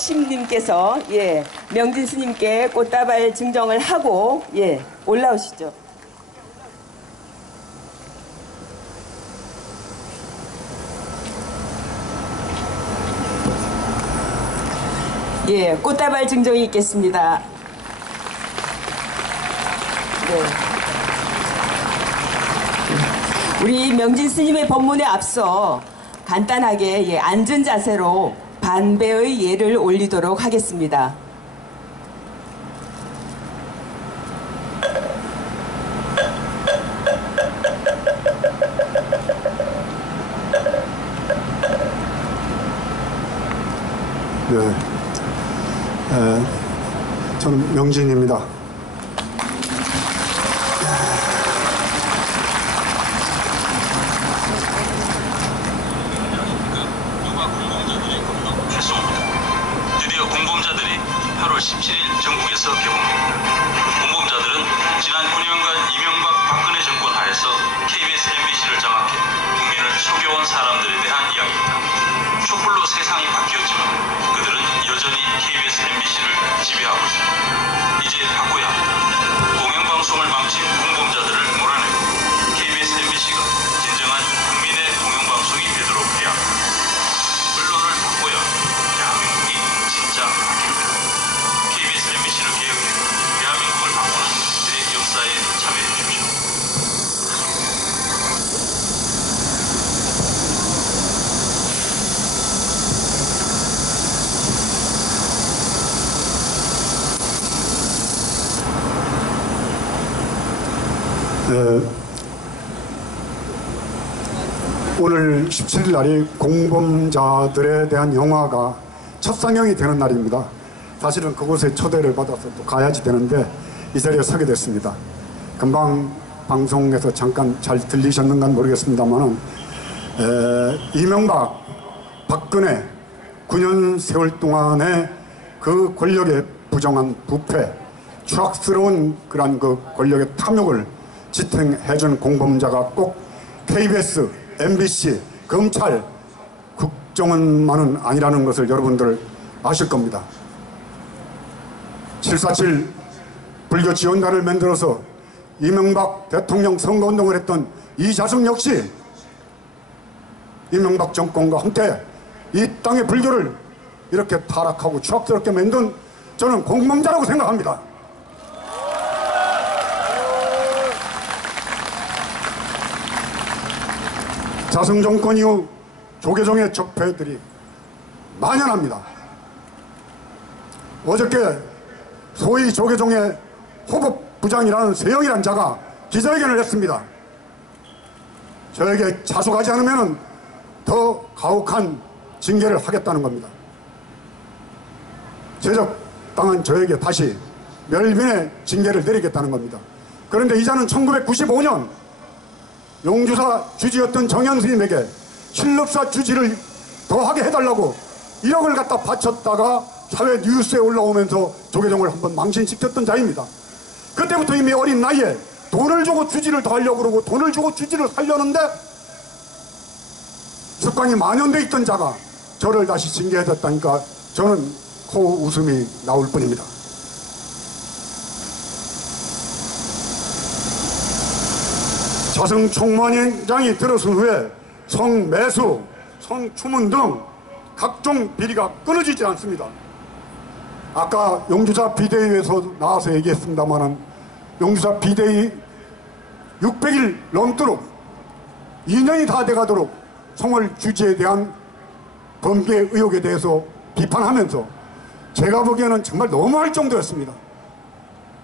이혁심님께서 예 명진 스님께 꽃다발 증정을 하고 예 올라오시죠. 예 꽃다발 증정이 있겠습니다. 네. 우리 명진 스님의 법문에 앞서 간단하게 예, 앉은 자세로 반배의 예를 올리도록 하겠습니다. 네. 에, 저는 명진입니다. 지배하고 있습니 오늘 17일 날이 공범자들에 대한 영화가 첫 상영이 되는 날입니다. 사실은 그곳에 초대를 받아서 또 가야지 되는데 이 자리에 서게 됐습니다. 금방 방송에서 잠깐 잘 들리셨는가 모르겠습니다만은 이명박, 박근혜 9년 세월 동안의 그 권력의 부정한 부패, 추악스러운 그러한 그 권력의 탐욕을 지탱해준 공범자가 꼭 KBS, MBC, 검찰, 국정원만은 아니라는 것을 여러분들 아실 겁니다. 747 불교 지원단을 만들어서 이명박 대통령 선거운동을 했던 이자승 역시 이명박 정권과 함께 이 땅의 불교를 이렇게 타락하고 추악스럽게 만든 저는 공범자라고 생각합니다. 자승 정권 이후 조계종의 적폐들이 만연합니다. 어저께 소위 조계종의 호급 부장이라는 세영이란 자가 기자회견을 했습니다. 저에게 자숙하지 않으면 더 가혹한 징계를 하겠다는 겁니다. 제적당한 저에게 다시 멸빈의 징계를 내리겠다는 겁니다. 그런데 이자는 1995년 용주사 주지였던 정현 스님에게 실력사 주지를 더하게 해달라고 1억을 갖다 바쳤다가 사회 뉴스에 올라오면서 조계종을 한번 망신시켰던 자입니다. 그때부터 이미 어린 나이에 돈을 주고 주지를 더 하려고 그러고 돈을 주고 주지를 하려는데 습관이 만연돼 있던 자가 저를 다시 징계해줬다니까 저는 코 웃음이 나올 뿐입니다. 자성 총무원장이 들어선 후에 성매수, 성추문 등 각종 비리가 끊어지지 않습니다. 아까 용주사 비대위에서 나와서 얘기했습니다만 용주사 비대위 600일 넘도록 2년이 다 돼가도록 성월 주지에 대한 범죄 의혹에 대해서 비판하면서 제가 보기에는 정말 너무할 정도였습니다.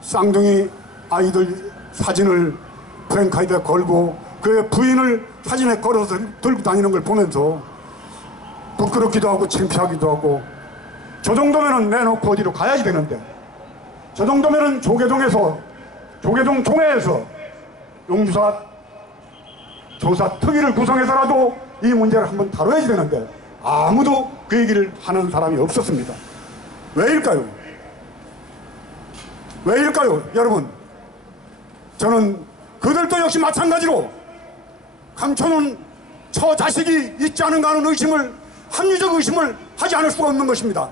쌍둥이 아이들 사진을 프랭카이드에 걸고 그 부인을 사진에 걸어서 들고 다니는 걸 보면서 부끄럽기도 하고 창피하기도 하고 저 정도면은 내놓고 어디로 가야지 되는데 저 정도면은 조계종에서 조계종 총회에서 용주사 조사 특위를 구성해서라도 이 문제를 한번 다뤄야지 되는데 아무도 그 얘기를 하는 사람이 없었습니다. 왜일까요? 왜일까요, 여러분? 저는 그들도 역시 마찬가지로 강천은 저 자식이 있지 않은가 하는 의심을 합리적 의심을 하지 않을 수가 없는 것입니다.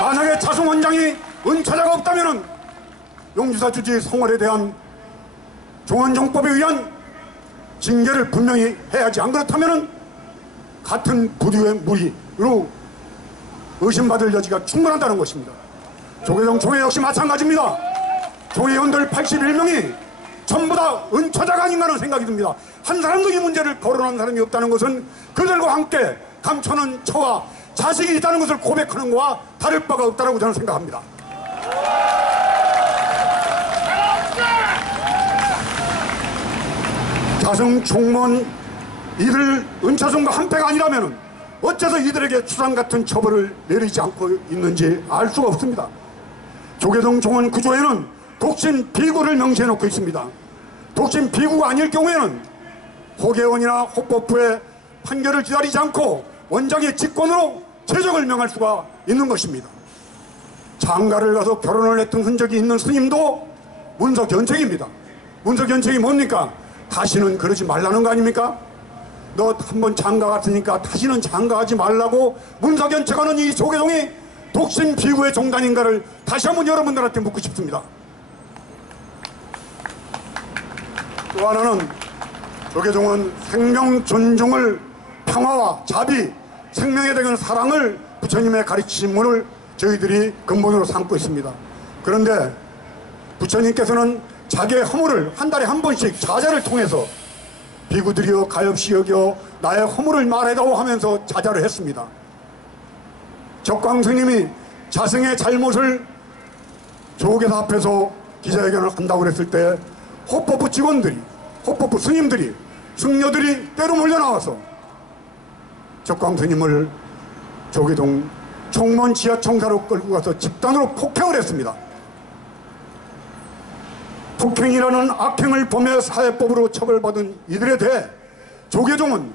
만약에 차승 원장이 은퇴자가 없다면 용주사 주지 성월에 대한 종헌정법에 의한 징계를 분명히 해야지 안 그렇다면 같은 부류의 무리로 의심받을 여지가 충분하다는 것입니다. 조계종 총회 역시 마찬가지입니다. 총회원들 81명이 전부 다 은처자가 아닌가 하는 생각이 듭니다. 한 사람도 이 문제를 거론한 사람이 없다는 것은 그들과 함께 감춰놓은 처와 자식이 있다는 것을 고백하는 것과 다를 바가 없다고 저는 생각합니다. 자성 총무원 이들 은차성과 한패가 아니라면 어째서 이들에게 추상 같은 처벌을 내리지 않고 있는지 알 수가 없습니다. 조계동 종원 구조에는 독신 비구를 명시해 놓고 있습니다. 독신 비구가 아닐 경우에는 호계원이나 호법부의 판결을 기다리지 않고 원장의 직권으로 제적을 명할 수가 있는 것입니다. 장가를 가서 결혼을 했던 흔적이 있는 스님도 문서견책입니다. 문서견책이 뭡니까? 다시는 그러지 말라는 거 아닙니까? 너 한 번 장가 갔으니까 다시는 장가하지 말라고 문서견책하는 이 조계동이 독신 비구의 종단인가를 다시 한번 여러분들한테 묻고 싶습니다. 또 하나는 조계종은 생명 존중을 평화와 자비, 생명에 대한 사랑을 부처님의 가르침을 저희들이 근본으로 삼고 있습니다. 그런데 부처님께서는 자기의 허물을 한 달에 한 번씩 자자를 통해서 비구들이여 가엾이 여겨 나의 허물을 말해다오 하면서 자자를 했습니다. 적광 스님이 자승의 잘못을 조계사 앞에서 기자회견을 한다고 그랬을 때 호법부 직원들이 호법부 스님들이 승려들이 때로 몰려 나와서 적광 스님을 조계동 총무원 지하청사로 끌고 가서 집단으로 폭행을 했습니다. 폭행이라는 악행을 범해 사회법으로 처벌받은 이들에 대해 조계종은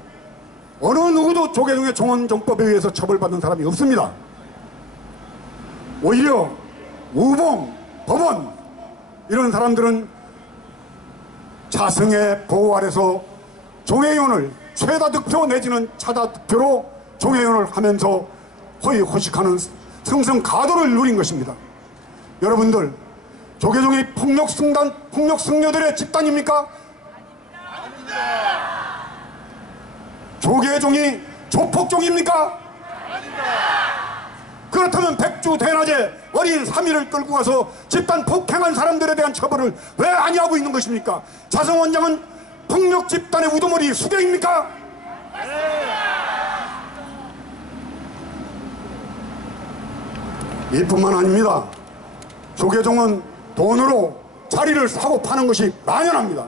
어느 누구도 조계종의 종원정법에 의해서 처벌받은 사람이 없습니다. 오히려 우봉, 법원 이런 사람들은 자성의 보호 아래서 종회의원을 최다 득표 내지는 차다 득표로 종회의원을 하면서 허위 호식하는 승승가도를 누린 것입니다. 여러분들 조계종이 폭력 승단 폭력 승려들의 집단입니까? 조계종이 조폭종입니까? 그렇다면 백주 대낮에 어린 삼일을 끌고 가서 집단 폭행한 사람들에 대한 처벌을 왜 아니하고 있는 것입니까? 자성 원장은 폭력 집단의 우두머리 수괴입니까? 이뿐만 아닙니다. 조계종은 돈으로 자리를 사고 파는 것이 만연합니다.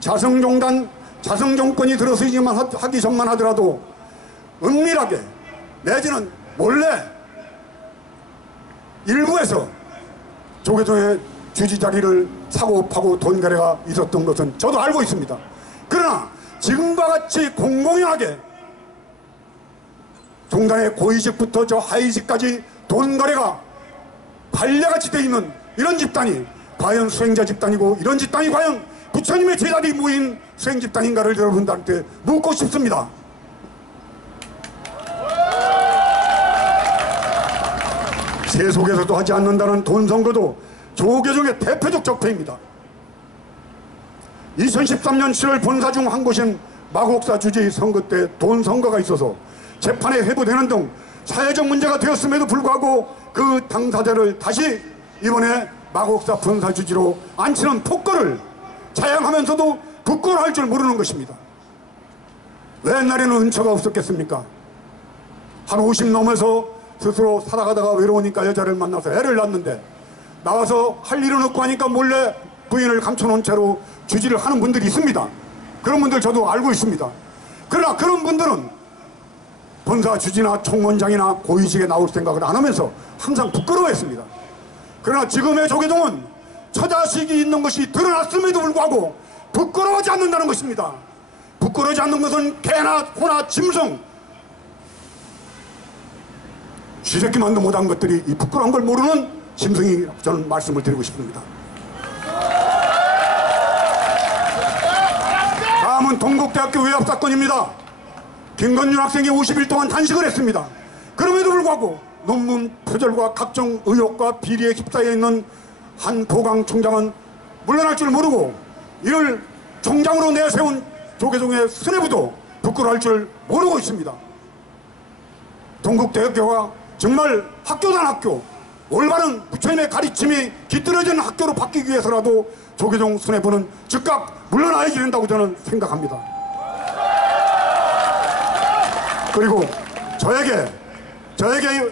자성종단, 자성정권이 들어서기만 하- 하기 전만 하더라도 은밀하게 내지는 몰래 일부에서 조계종의 주지 자리를 사고 파고 돈 거래가 있었던 것은 저도 알고 있습니다. 그러나 지금과 같이 공공연하게 종단의 고위직부터 저 하위직까지 돈 거래가 관례같이 돼 있는 이런 집단이 과연 수행자 집단이고 이런 집단이 과연 부처님의 제자들이 모인 수행 집단인가를 여러분들한테 묻고 싶습니다. 세속에서도 하지 않는다는 돈 선거도 조계종의 대표적 적폐입니다. 2013년 7월 본사 중 한 곳인 마곡사 주지의 선거 때 돈 선거가 있어서 재판에 회부되는 등 사회적 문제가 되었음에도 불구하고 그 당사자를 다시 이번에 마곡사 본사 주지로 앉히는 폭거를 자양하면서도 부끄러워할 줄 모르는 것입니다. 왜 옛날에는 은처가 없었겠습니까? 한 50 넘어서 스스로 살아가다가 외로우니까 여자를 만나서 애를 낳는데 나와서 할 일은 없고 하니까 몰래 부인을 감춰놓은 채로 주지를 하는 분들이 있습니다. 그런 분들 저도 알고 있습니다. 그러나 그런 분들은 본사 주지나 총원장이나 고위직에 나올 생각을 안 하면서 항상 부끄러워했습니다. 그러나 지금의 조계종은 처자식이 있는 것이 드러났음에도 불구하고 부끄러워하지 않는다는 것입니다. 부끄러워하지 않는 것은 개나 호나 짐승 쥐새끼만도 못한 것들이 이 부끄러운 걸 모르는 짐승이 저는 말씀을 드리고 싶습니다. 다음은 동국대학교 외압 사건입니다. 김건준 학생이 50일 동안 단식을 했습니다. 그럼에도 불구하고 논문 표절과 각종 의혹과 비리에 휩싸여 있는 한 보강 총장은 물러날 줄 모르고 이를 총장으로 내세운 조계종의 수뇌부도 부끄러워할 줄 모르고 있습니다. 동국대학교가 정말 학교단 학교, 올바른 부처님의 가르침이 깃들어진 학교로 바뀌기 위해서라도 조계종 수뇌부는 즉각 물러나야 된다고 저는 생각합니다. 그리고 저에게 저에게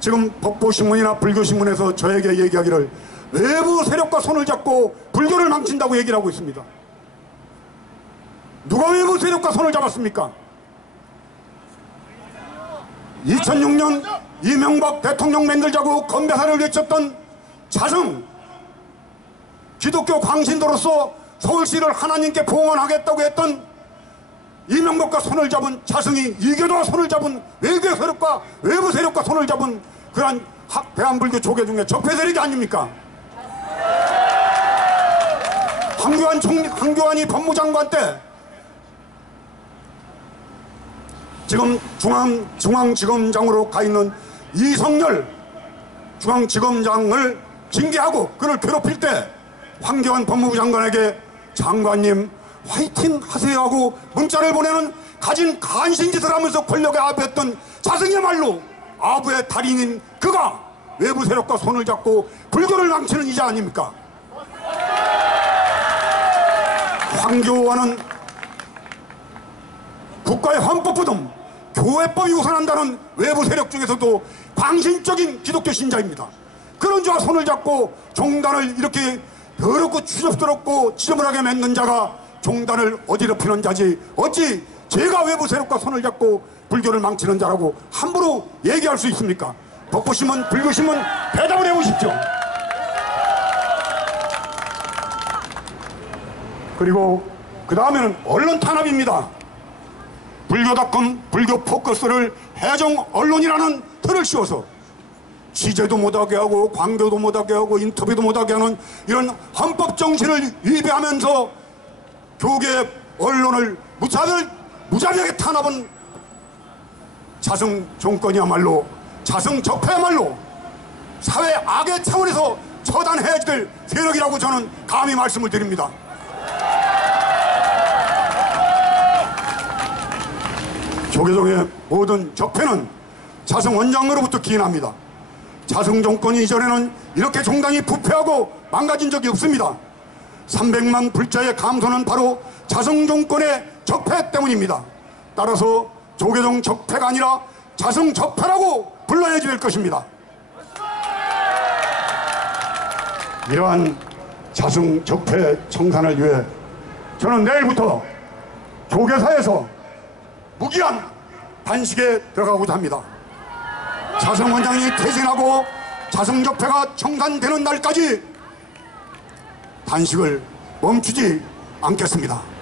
지금 법보신문이나 불교신문에서 저에게 얘기하기를 외부 세력과 손을 잡고 불교를 망친다고 얘기를 하고 있습니다. 누가 외부 세력과 손을 잡았습니까? 2006년 이명박 대통령 만들자고 건배사를 외쳤던 자성 기독교 광신도로서 서울시를 하나님께 봉헌하겠다고 했던 이명박과 손을 잡은 자성이 이교도와 손을 잡은 외교 세력과 외부 세력과 손을 잡은 그러한 학- 대한불교 조계 중에 적폐 세력이 아닙니까? 황교안 총 황교안이 법무장관 때 지금 중앙 중앙지검장으로 가 있는 이성열 중앙지검장을 징계하고 그를 괴롭힐 때 황교안 법무부 장관에게 장관님 화이팅 하세요 하고 문자를 보내는 가진 간신짓을 하면서 권력에 아부했던 자승이야말로 아부의 달인인 그가 외부 세력과 손을 잡고 불교를 망치는 이자 아닙니까? 황교안은 국가의 헌법보듬 교회법이 우선한다는 외부 세력 중에서도 광신적인 기독교 신자입니다. 그런 자와 손을 잡고 종단을 이렇게 더럽고 추접스럽고 지저분하게 맺는 자가 종단을 어지럽히는 자지 어찌 제가 외부 세력과 손을 잡고 불교를 망치는 자라고 함부로 얘기할 수 있습니까? 법보시면 불교시면 대답을 해보십시오. 그리고 그 다음에는 언론 탄압입니다. 불교닷컴 불교 포커스를 해정 언론이라는 틀을 씌워서 취재도 못하게 하고 광교도 못하게 하고 인터뷰도 못하게 하는 이런 헌법 정신을 위배하면서 교계 언론을 무차별 무자비하게 탄압은 자성 정권이야말로 자성 적폐야말로 사회 악의 차원에서 처단해야 될 세력이라고 저는 감히 말씀을 드립니다. 조계종의 모든 적폐는 자성 원장으로부터 기인합니다. 자성 정권이 이전에는 이렇게 종단이 부패하고 망가진 적이 없습니다. 300만 불자의 감소는 바로 자성 정권의 적폐 때문입니다. 따라서 조계종 적폐가 아니라 자성 적폐라고 불러야 될 것입니다. 이러한 자성 적폐 청산을 위해 저는 내일부터 조계사에서 무기한 단식에 들어가고자 합니다. 자성 원장이 퇴진하고 자성 적폐가 청산되는 날까지 단식을 멈추지 않겠습니다.